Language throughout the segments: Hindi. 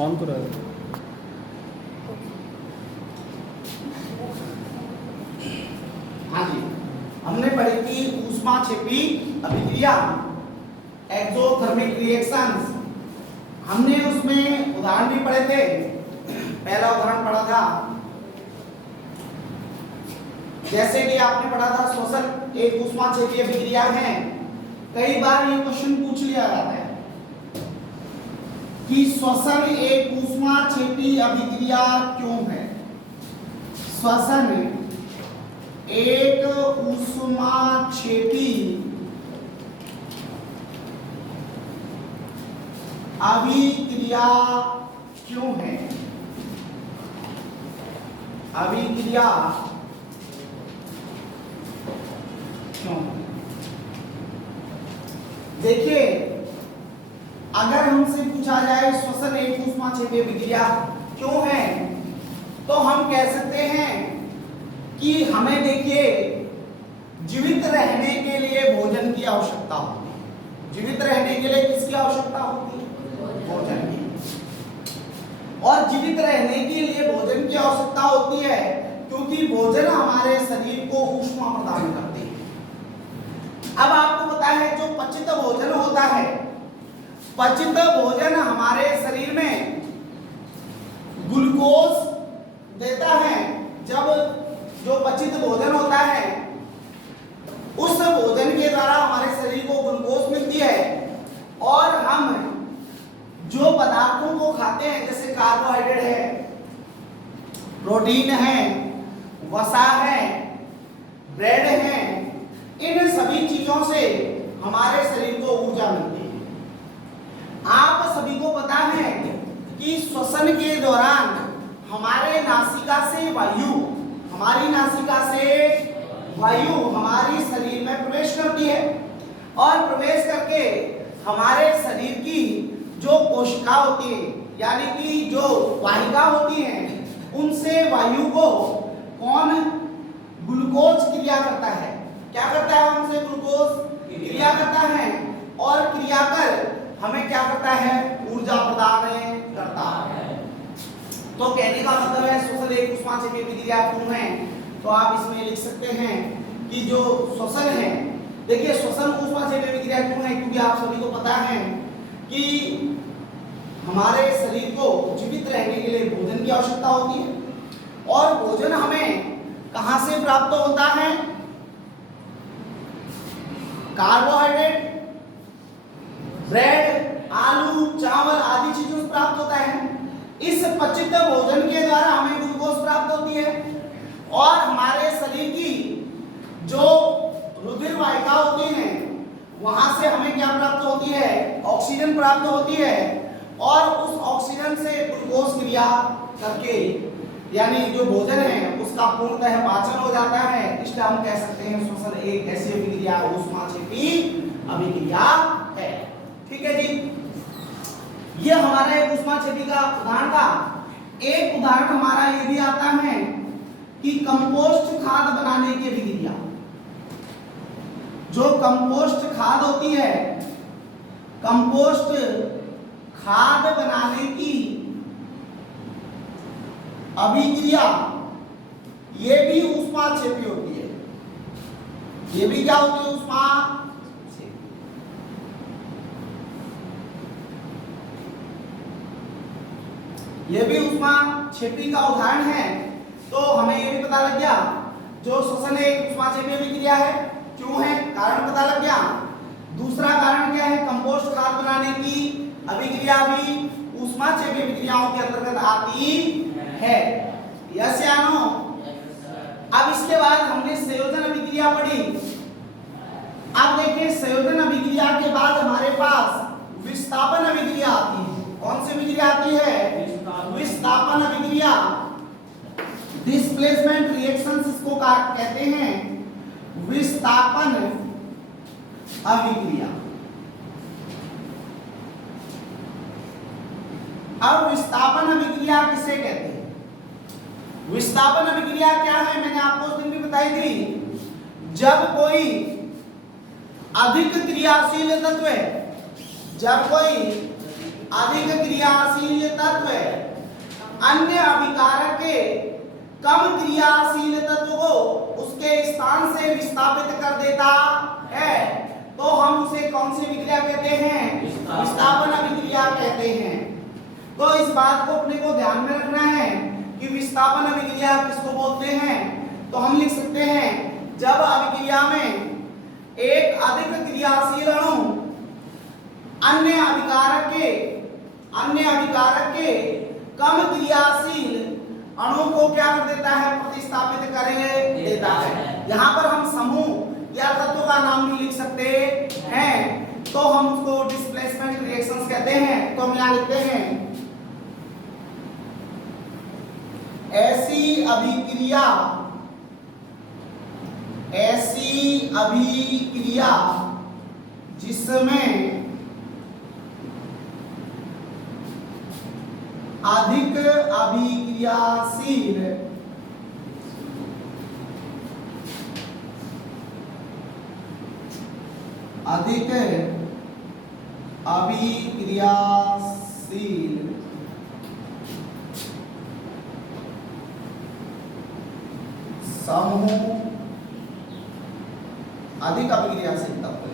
ऑन तो रहा है। हाँ जी, हमने पढ़ी थी ऊष्माक्षेपी अभिक्रिया, एक्सोथर्मिक रिएक्शंस। हमने उसमें उदाहरण भी पढ़े थे। पहला उदाहरण पढ़ा था, जैसे कि आपने पढ़ा था श्वसन एक ऊष्माक्षेपी अभिक्रिया है। कई बार ये क्वेश्चन पूछ लिया जाता है कि श्वसन एक ऊष्माक्षेपी अभिक्रिया क्यों है। श्वसन एक ऊष्माक्षेपी अभिक्रिया क्यों है। अभिक्रिया क्यों? देखिए, अगर हमसे पूछा जाए श्वसन एक ऊष्माक्षेपी अभिक्रिया क्यों है, तो हम कह सकते हैं कि हमें देखिए जीवित रहने के लिए भोजन की आवश्यकता होती है। जीवित रहने के लिए किसकी आवश्यकता होती है? भोजन की। और जीवित रहने के लिए भोजन की आवश्यकता होती है क्योंकि भोजन हमारे शरीर को ऊष्मा प्रदान करते हैं। अब आपको पता है जो पचित भोजन होता है, पचित भोजन हमारे शरीर में ग्लूकोज देता है। जब जो पचित भोजन होता है उस भोजन के द्वारा हमारे शरीर को ग्लूकोज मिलती है और हम जो पदार्थों को खाते हैं जैसे कार्बोहाइड्रेट है, प्रोटीन है, वसा है, ब्रेड है, इन सभी चीजों से हमारे शरीर को ऊर्जा मिलती है। आप सभी को पता है कि श्वसन के दौरान हमारे नासिका से वायु, हमारी नासिका से वायु हमारी शरीर में प्रवेश करती है और प्रवेश करके हमारे शरीर की जो कोशिका होती है यानी कि जो वाहिका होती है उनसे वायु को कौन ग्लूकोज क्रिया करता है। क्या करता है? उनसे ग्लूकोज क्रिया करता है और क्रिया कर हमें क्या करता है? ऊर्जा प्रदान करता है। तो कहने का मतलब है श्वसन एक ऊष्माक्षेपी अभिक्रिया क्यों है, तो आप इसमें लिख सकते हैं कि जो श्वसन है, देखिए श्वसन ऊष्माक्षेपी अभिक्रिया क्यों है क्योंकि आप सभी को पता है कि हमारे शरीर को जीवित रहने के लिए भोजन की आवश्यकता होती है और भोजन हमें कहां से प्राप्त होता है? कार्बोहाइड्रेट, ब्रेड, आलू, चावल आदि चीजों से प्राप्त होता है। इस पचित भोजन के द्वारा हमें ग्लूकोज प्राप्त होती है और हमारे शरीर की जो रुधिर वाहिका होती है वहां से हमें क्या प्राप्त होती है? ऑक्सीजन प्राप्त होती है और उस ऑक्सीजन से ग्लूकोज क्रिया करके यानी जो भोजन है उसका पूर्णतः पाचन हो जाता है। इसलिए हम कह सकते हैं श्वसन एक ऐसी अभिक्रिया ऊष्माक्षेपी अभिक्रिया है। ठीक है जी, ये हमारा एक ऊष्माक्षेपी का उदाहरण था। एक उदाहरण हमारा ये भी आता है कि कंपोस्ट खाद बनाने की अभिक्रिया। जो कंपोस्ट खाद होती है, कंपोस्ट खाद बनाने की अभिक्रिया, ये भी ऊष्माक्षेपी होती है। ये भी क्या होती है? ऊष्माक्षेपी। ये भी ऊष्माक्षेपी का उदाहरण है। तो हमें ये भी पता लग गया जो श्वसन एक ऊष्माक्षेपी अभिक्रिया है क्यों है, कारण पता लग गया। दूसरा कारण क्या है? कंपोस्ट खाद बनाने की अभिक्रिया भी ऊष्माक्षेपी अभिक्रियाओं के अंतर्गत आती है। यस या नो? अब इसके बाद हमने संयोजन अभिक्रिया पढ़ी। अब देखिए संयोजन अभिक्रिया के बाद हमारे पास विस्थापन अभिक्रिया आती है। कौन सी अभिक्रिया आती है? विस्थापन अभिक्रिया। डिस्प्लेसमेंट रिएक्शंस इसको कहते हैं, विस्थापन अभिक्रिया। अब विस्थापन अभिक्रिया किसे कहते हैं? विस्थापन अभिक्रिया क्या है? मैंने आपको उस दिन भी बताई थी। जब कोई अधिक क्रियाशील तत्व, जब कोई अधिक क्रियाशील तत्व अन्य अभिकारक के कम क्रियाशील तत्व को उसके स्थान से विस्थापित कर देता है, तो हम उसे कौन सी अभिक्रिया कहते हैं? विस्थापन अभिक्रिया कहते हैं। तो इस बात को अपने को ध्यान में रखना है कि विस्थापन अभिक्रिया किसको बोलते हैं। तो हम लिख सकते हैं जब अभिक्रिया में एक अधिक क्रियाशील अणु अन्य अभिकारक के कम क्रियाशील अणु को क्या कर देता है? प्रतिस्थापित कर देता है। यहाँ पर हम समूह या तत्व का नाम भी लिख सकते हैं, तो हम उसको डिस्प्लेसमेंट रिएक्शंस कहते हैं। तो हम यहाँ लिखते हैं ऐसी अभिक्रिया जिसमें अधिक अभिक्रियाशील समूह अधिक अभिक्रियाशील तत्व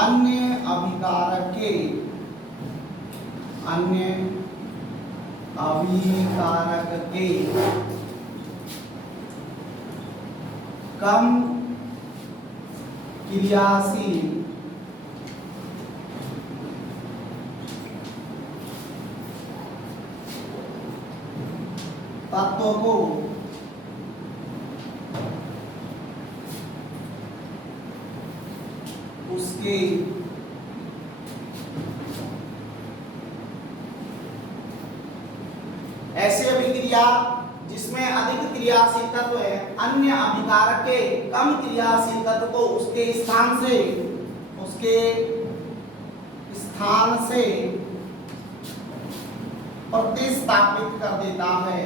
अन्य अभिकारक के कम क्रियाशील तत्व को उसके ऐसी अभिक्रिया जिसमें अधिक क्रियाशील तत्व है, अन्य अभिकारक के कम क्रियाशील तत्व को उसके स्थान से प्रतिस्थापित कर देता है,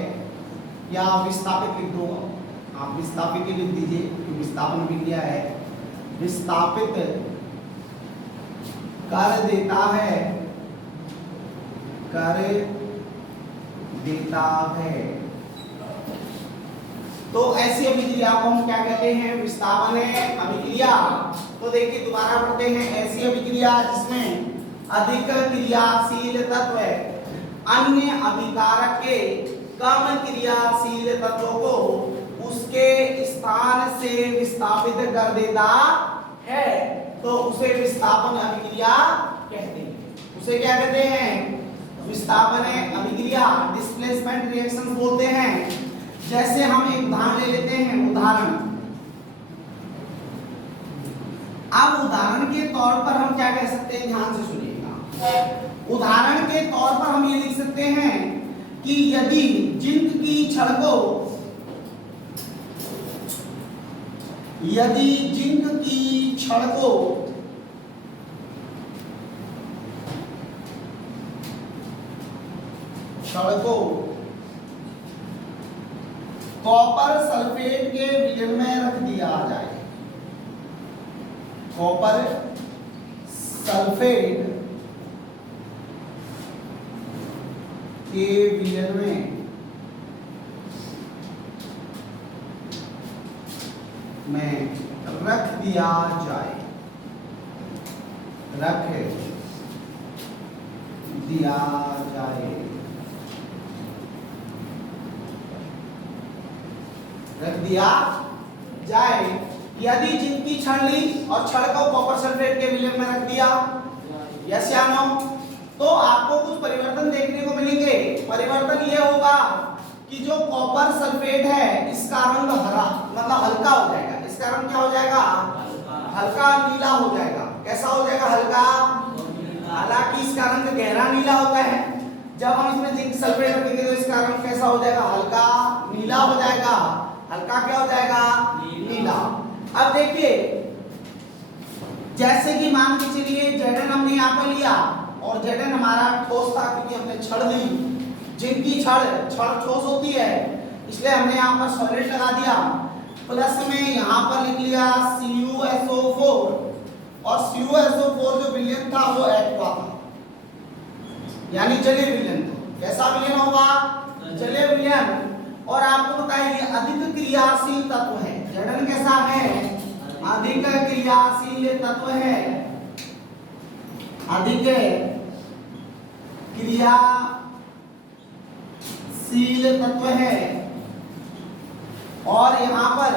या विस्थापित लिख दो, आप विस्थापित ही लिख दीजिए, विस्थापन अभिक्रिया है, विस्थापित कर देता है। तो ऐसी अभिक्रिया को हम क्या कहते हैं? विस्थापन अभिक्रिया। तो देखिए दोबारा पढ़ते हैं, ऐसी अभिक्रिया जिसमें अधिक क्रियाशील तत्व है, अन्य अभिकारक के कम क्रियाशील तत्वों को उसके स्थान से विस्थापित कर देता है, तो उसे विस्थापन अभिक्रिया कहते हैं। उसे क्या कहते हैं? विस्थापन अभिक्रिया, डिस्प्लेसमेंट रिएक्शन बोलते हैं। जैसे हम एक उदाहरण ले लेते हैं, अब उदाहरण के तौर पर हम क्या कह सकते हैं? ध्यान से सुनिएगा। उदाहरण के तौर पर हम ये लिख सकते हैं कि यदि जिंक की छड़ को कॉपर सल्फेट के विलयन में रख दिया जाए, कॉपर सल्फेट के विलयन में रख दिया जाए, रख दिया जाए। यदि जिंक की छड़ ली और छड़ को कॉपर सल्फेट के विलयन में रख दिया, यस या नो, तो आपको कुछ परिवर्तन देखने को मिलेंगे। परिवर्तन ये होगा कि जो कॉपर सल्फेट है इसका रंग हरा मतलब हल्का हो जाएगा, इसका रंग क्या हो जाएगा? हल्का नीला हो जाएगा। कैसा हो जाएगा? हल्का। हालांकि इसका रंग गहरा नीला होता है, जब हम इसमें जिंक सल्फेट रखेंगे तो इसका रंग कैसा हो जाएगा? हल्का नीला हो जाएगा। हल्का क्या हो जाएगा? नीला। अब देखिए, जैसे कि मान के चलिए Zn हमने यहाँ पर लिया और Zn हमारा ठोस था क्योंकि हमने छड़ ली, जिनकी छड़ ठोस होती है, इसलिए हमने यहाँ पर सॉलिड लगा दिया। प्लस में यहाँ पर लिख लिया CuSO4 और CuSO4 जो विलयन था वो एक्वा था, यानी जलीय विलयन था। कैसा विलयन होगा? जलीय विलयन। और आपको बताइए अधिक क्रियाशील तत्व है। Zn कैसा है? अधिक क्रियाशील तत्व है, अधिक क्रियाशील तत्व है। और यहां पर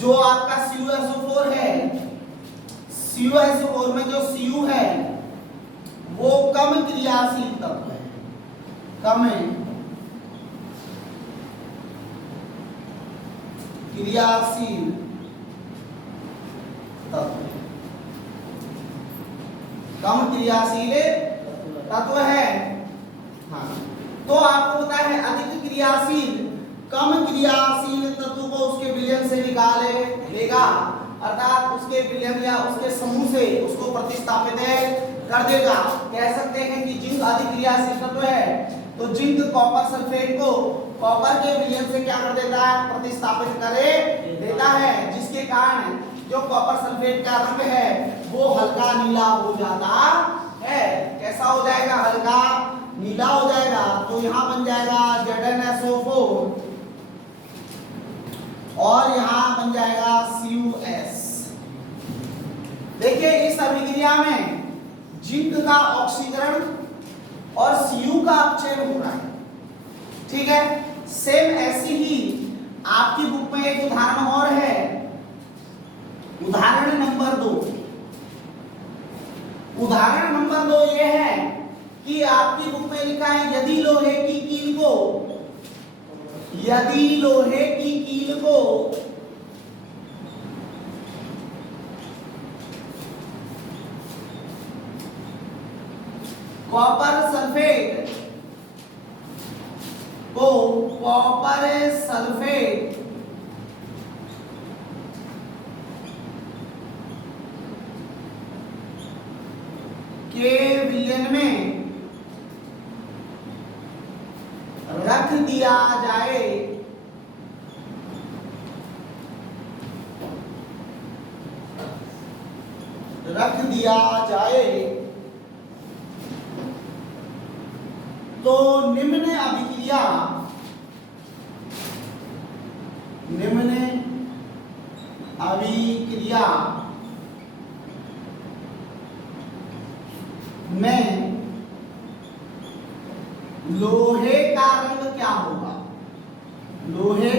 जो आपका CuSO4 है, CuSO4 में जो Cu है वो कम क्रियाशील तत्व है, कम क्रियाशील तत्व, कम क्रियाशील तत्व है। हाँ, तो आपको पता है अधिक क्रियाशील कम क्रियाशील तत्व को उसके विलयन से निकाले लेगा, अर्थात उसके विलयन या उसके समूह से उसको प्रतिस्थापित कर देगा। कह सकते हैं कि जिंक अधिक क्रियाशील तत्व है, तो जिंक कॉपर सल्फेट को कॉपर के विलयन से क्या कर देता है? प्रतिस्थापित करे देता है, जिसके कारण जो कॉपर सल्फेट का रंग है वो हल्का नीला हो जाता है। कैसा हो जाएगा? हल्का नीला हो जाएगा। तो यहां बन जाएगा ZnSO4 और यहां बन जाएगा CuS। देखिए इस अभिक्रिया में जिंक का ऑक्सीकरण और Cu का अपचयन हो रहा है, ठीक है। सेम ऐसी ही आपकी बुक में एक उदाहरण और है, उदाहरण नंबर 2। उदाहरण नंबर 2 ये है कि आपकी बुक में लिखा है यदि लोहे की कील को कॉपर सल्फेट के विलयन में रख दिया जाए तो निम्न अभिक्रिया में लोहे का रंग क्या होगा? लोहे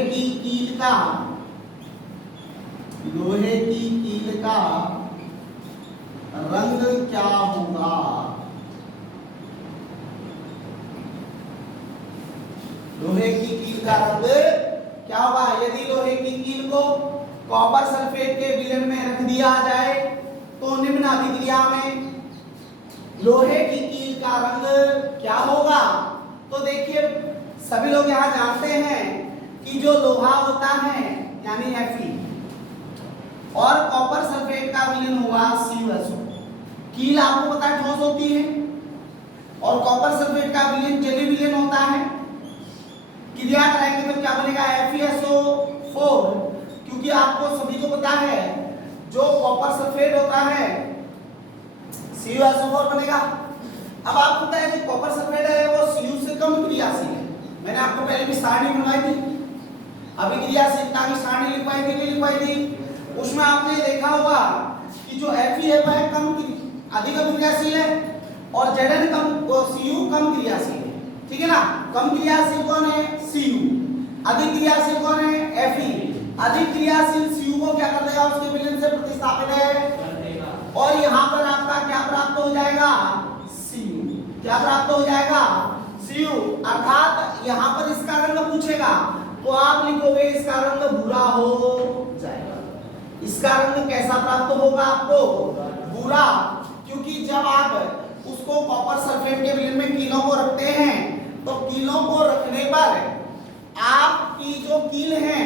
की कील का रंग क्या होगा? लोहे की कील का रंग क्या होगा? यदि लोहे की कील को कॉपर सल्फेट के विलयन में रख दिया जाए तो निम्न अभिक्रिया में लोहे की कील का रंग क्या होगा? तो देखिए सभी लोग यहाँ जानते हैं कि जो लोहा होता है यानी Fe और कॉपर सल्फेट का विलयन हुआ CuSO। कील आपको पता है ठोस होती है और कॉपर सल्फेट का विलयन जलीय विलयन होता है। क्रिया कराएंगे तो क्या बनेगा? FeSO4, क्योंकि आपको सभी को पता है जो कॉपर सल्फेट होता है CuSO4 बनेगा। अब आपको पता है कि कॉपर सल्फेट है वो Cu से कम क्रियाशील है। मैंने आपको पहले भी सारणी बनवाई थी, अभिक्रियाशीलता की सारणी लिखवाई थी। उसमें आपने देखा होगा कि जो Fe है वह अधिक अभिक्रियाशील है और Zn Cu कम क्रियाशील है, ठीक है ना। कम क्रियाशील कौन है? Cu। अधिक क्रियाशील कौन है? Fe। अधिक क्रियाशील Cu को क्या कर देगा? उसके विलयन से प्रतिस्थापित है और यहाँ पर आपका क्या प्राप्त हो जाएगा? Cu। क्या प्राप्त हो जाएगा? Cu। अर्थात यहाँ पर इसका रंग पूछेगा तो आप लिखोगे इसका रंग भूरा हो जाएगा। इसका रंग कैसा प्राप्त होगा आपको? भूरा, क्योंकि जब आप उसको कॉपर सल्फेट के विलयन में कीलों को रखते हैं तो कीलों को रखने पर आपकी जो कील हैं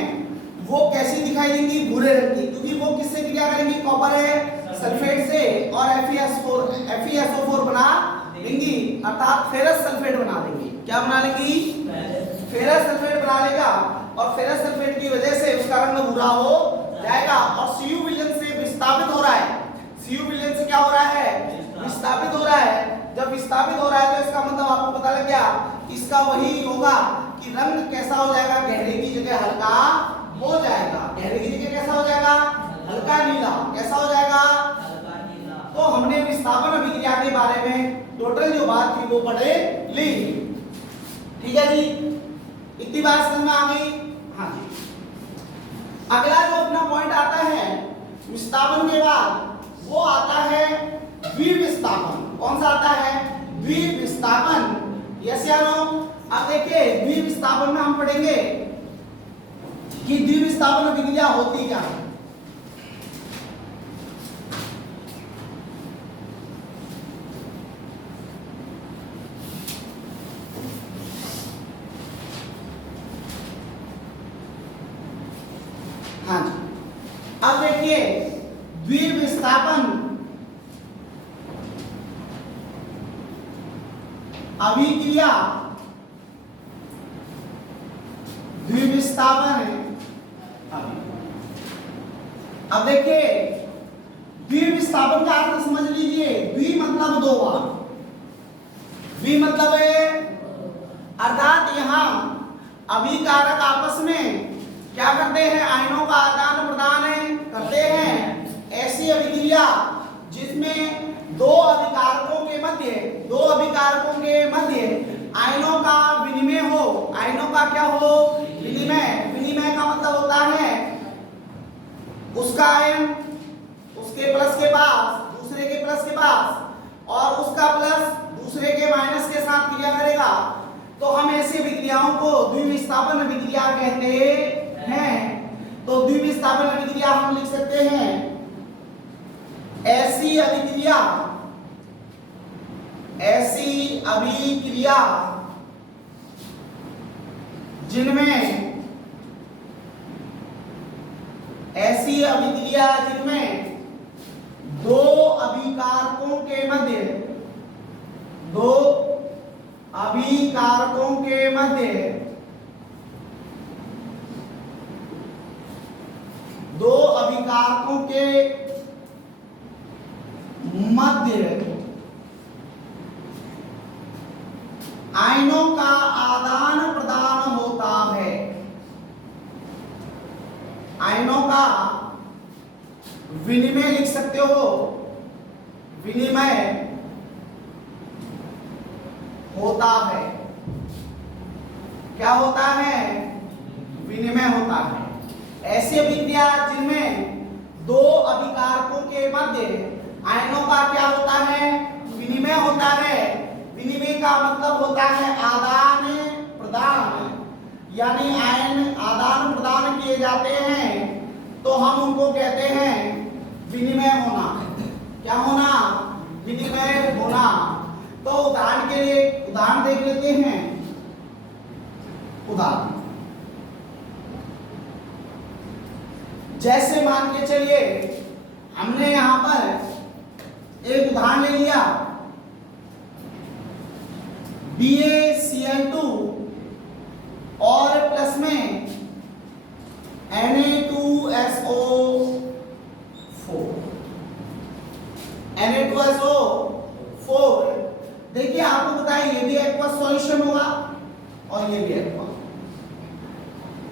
वो कैसी दिखाई देंगी? भूरे रंग की, क्योंकि वो किससे क्रिया करेंगी? कॉपर है सल्फेट से और FeSO4 बना देंगी, अर्थात फेरस सल्फेट बना देंगी। क्या बना लेंगी? फेरस सल्फेट बना लेगा और फेरस सल्फेट की वजह से उसका रंग भूरा हो जाएगा और Cu विलयन से विस्थापित हो रहा है, जब विस्थापित हो रहा है तो इसका मतलब आपको पता लग गया, इसका वही होगा कि रंग कैसा हो जाएगा, गहरे की जगह हल्का हो जाएगा। गहरे की जगह कैसा हो जाएगा, हल्का नीला। कैसा हो जाएगा, हल्का नीला। तो हमने विस्थापन अभिक्रिया के बारे में टोटल जो बात थी वो पढ़े ली। ठीक है जी, इतनी बात समझ में आ गई। हाँ जी, अगला जो अपना पॉइंट आता है विस्थापन के बाद, वो आता है द्विविस्थापन। कौन सा आता है, द्विविस्थापन। यस या नो। अब देखिए द्विविस्थापन में हम पढ़ेंगे कि द्विविस्थापन अभिक्रिया होती क्या है। हाँ जी, अब देखिए द्विविस्थापन अभिक्रिया, द्विविस्थापन। अब देखिए द्विविस्थापन का अर्थ समझ लीजिए। द्वि मतलब दो बार, द्वि मतलब है, अर्थात यहाँ अभिकारक आपस में क्या करते हैं, आयनों का आदान प्रदान करते हैं। ऐसी अभिक्रिया जिसमें दो अभिकारकों के मध्य आयनों का विनिमय हो। आयनों का क्या हो, विनिमय। विनिमय का मतलब होता है उसका आयन उसके प्लस के पास, दूसरे के प्लस के पास, और उसका प्लस दूसरे के माइनस के साथ क्रिया करेगा। तो हम ऐसी अभिक्रियाओं को द्विविस्थापन अभिक्रिया कहते हैं। तो द्विविस्थापन अभिक्रिया हम लिख सकते हैं, ऐसी अभिक्रिया जिनमें दो अभिकारकों के मध्य आयनों का आदान प्रदान होता है। आयनों का विनिमय लिख सकते हो, विनिमय होता है। क्या होता है, विनिमय होता है। ऐसी अभिक्रिया जिनमें दो अभिकारकों के मध्य आयनों का क्या होता है, विनिमय होता है। विनिमय का मतलब होता है आदान प्रदान, यानी आयन आदान प्रदान किए जाते हैं तो हम उनको कहते हैं विनिमय होना। क्या होना, विनिमय होना। तो उदाहरण के लिए उदाहरण देख लेते हैं। उदाहरण जैसे मान के चलिए, हमने यहां पर एक उदाहरण ले लिया, BaCl2 और प्लस में Na2SO4। देखिए आपको बताया ये भी एक्वा सॉल्यूशन होगा और ये भी एक्वा,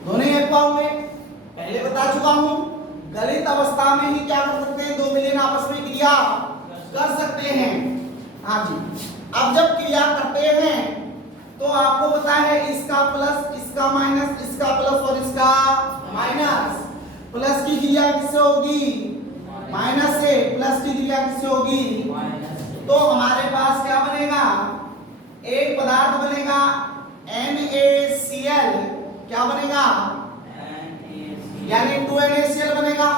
दोनों ही एक्वा होंगे। पहले बता चुका हूं, गलित अवस्था में ही क्या कर सकते हैं, दो विलयन आपस में क्रिया कर सकते हैं। हाँ जी, अब जब क्रिया करते हैं तो आपको पता है इसका प्लस, इसका माइनस, इसका प्लस और इसका माइनस। प्लस की क्रिया किससे होगी, माइनस से। प्लस की क्रिया किससे होगी, तो हमारे पास क्या बनेगा, एक पदार्थ बनेगा NaCl। क्या बनेगा, यानी 2NaCl बनेगा।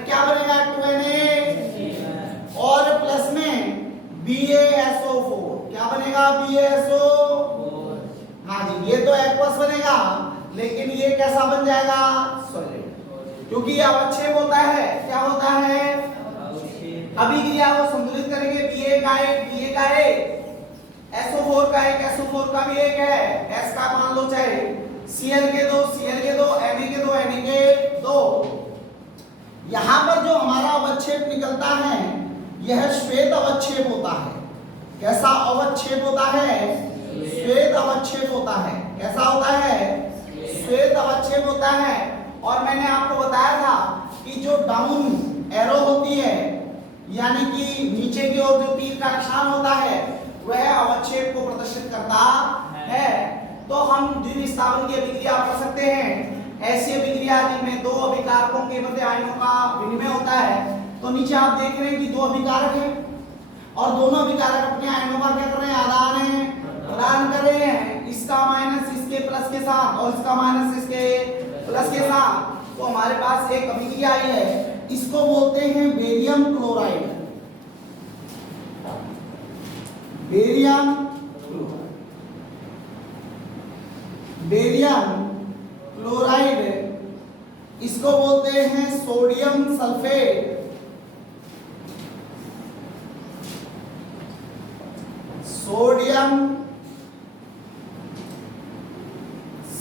क्या बनेगा, 2Na और प्लस में BaSO4। क्या बनेगा, BaSO4। हाँ जी, ये तो एक्वस बनेगा, लेकिन ये कैसा बन जाएगा, सॉलिड, क्योंकि ये अवक्षेप होता है। क्या होता है, अभिक्रिया को संतुलित करेंगे। Ba का एक, SO4 का एक, SO4 का भी एक है, S का मान लो चाहे, Cl के दो, Na के दो, Na के दो। यहां पर जो हमारा अवक्षेप निकलता है, यह श्वेत अवक्षेप होता है। कैसा अवक्षेप होता है? श्वेत अवक्षेप होता है। कैसा होता है? श्वेत अवक्षेप होता है। और मैंने आपको बताया था कि जो डाउन एरो होती है, यानी कि नीचे की ओर जो तीर का निशान होता है, वह अवक्षेप को प्रदर्शित करता है। तो हम द्विविस्थापन की अभिक्रिया पढ़ सकते हैं। ऐसी अभिक्रिया जिनमें दो अभिकारकों के मध्य आयनों का विनिमय होता है। तो नीचे आप देख रहे हैं कि दो अभिकारक हैं और दोनों अभिकारक अपने आयनों का क्या कर रहे हैं? आदान प्रदान कर रहे हैं। इसका माइनस इसके प्लस के साथ और इसका माइनस इसके प्लस के साथ। तो हमारे पास एक अभिक्रिया आई है, इसको बोलते हैं बेरियम क्लोराइड। बेरियम क्लोराइड, इसको बोलते हैं सोडियम सल्फेट। सोडियम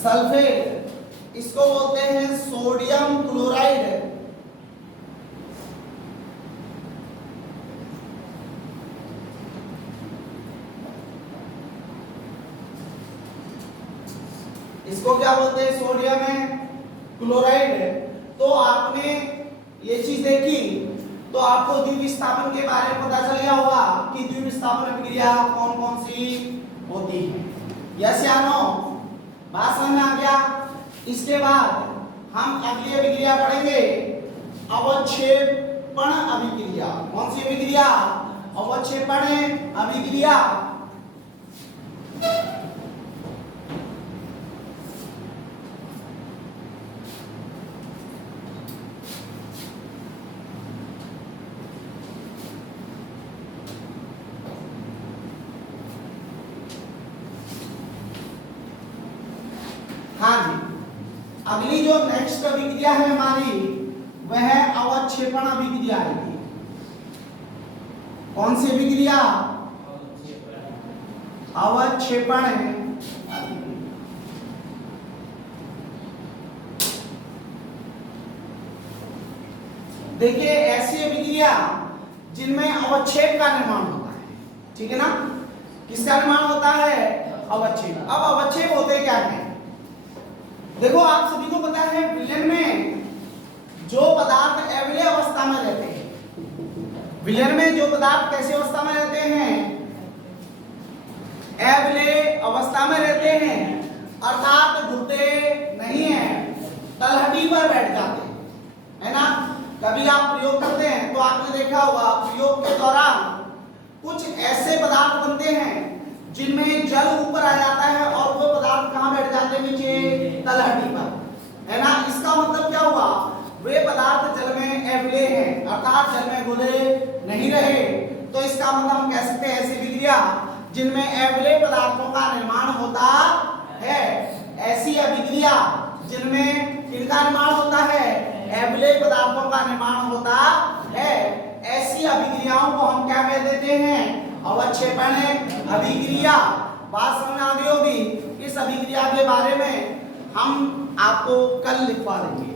सल्फेट, इसको बोलते हैं सोडियम क्लोराइड। इसको क्या बोलते हैं? Sodium chloride. तो आपने ये चीज देखी तो आपको द्विविस्थापन के बारे में पता चल गया होगा कि द्विविस्थापन अभिक्रिया कौन कौन सी होती है। यस या नो? बात समझ में आ गया? इसके बाद हम अगली अभिक्रिया पढ़ेंगे, अवक्षेपण अभिक्रिया। कौन सी अभिक्रिया? अवक्षेपण अभिक्रिया। हाँ जी, अगली जो नेक्स्ट अभिक्रिया है हमारी, वह अवक्षेपण अभिक्रिया है। कौन सी अभिक्रिया? अवक्षेपण। देखिए, ऐसी अभिक्रिया जिनमें अवक्षेप का निर्माण होता है। ठीक है ना? किसका निर्माण होता है? अवक्षेप। अब अवक्षेप होते क्या है? देखो, आप सभी को पता है विलयन में जो पदार्थ अवलेय अवस्था में रहते हैं, विलयन में जो पदार्थ कैसी अवस्था में रहते हैं? अवलेय अवस्था में रहते हैं, अर्थात घुलते नहीं हैं, तलहटी पर बैठ जाते हैं, है ना? कभी आप प्रयोग करते हैं तो आपने देखा होगा, प्रयोग के दौरान कुछ ऐसे पदार्थ बनते हैं जिनमें जल ऊपर आ जाता है और वो पदार्थ कहाँ बैठ जाते हैं? नीचे तलहटी पर, है ना? इसका मतलब क्या हुआ? वे पदार्थ जल में अवलेय हैं, अर्थात जल में घुले नहीं रहे। तो इसका मतलब हम कह सकते हैं ऐसी अभिक्रिया जिनमें अवलेय पदार्थों का निर्माण होता है। ऐसी अभिक्रिया जिनमें किनका निर्माण होता है? अवलेय पदार्थों का निर्माण होता है। ऐसी अभिक्रियाओं को हम क्या कह देते हैं? अवक्षेपण अभिक्रिया। बात समझ आ गई होगी। इस अभिक्रिया के बारे में हम आपको कल लिखवा देंगे।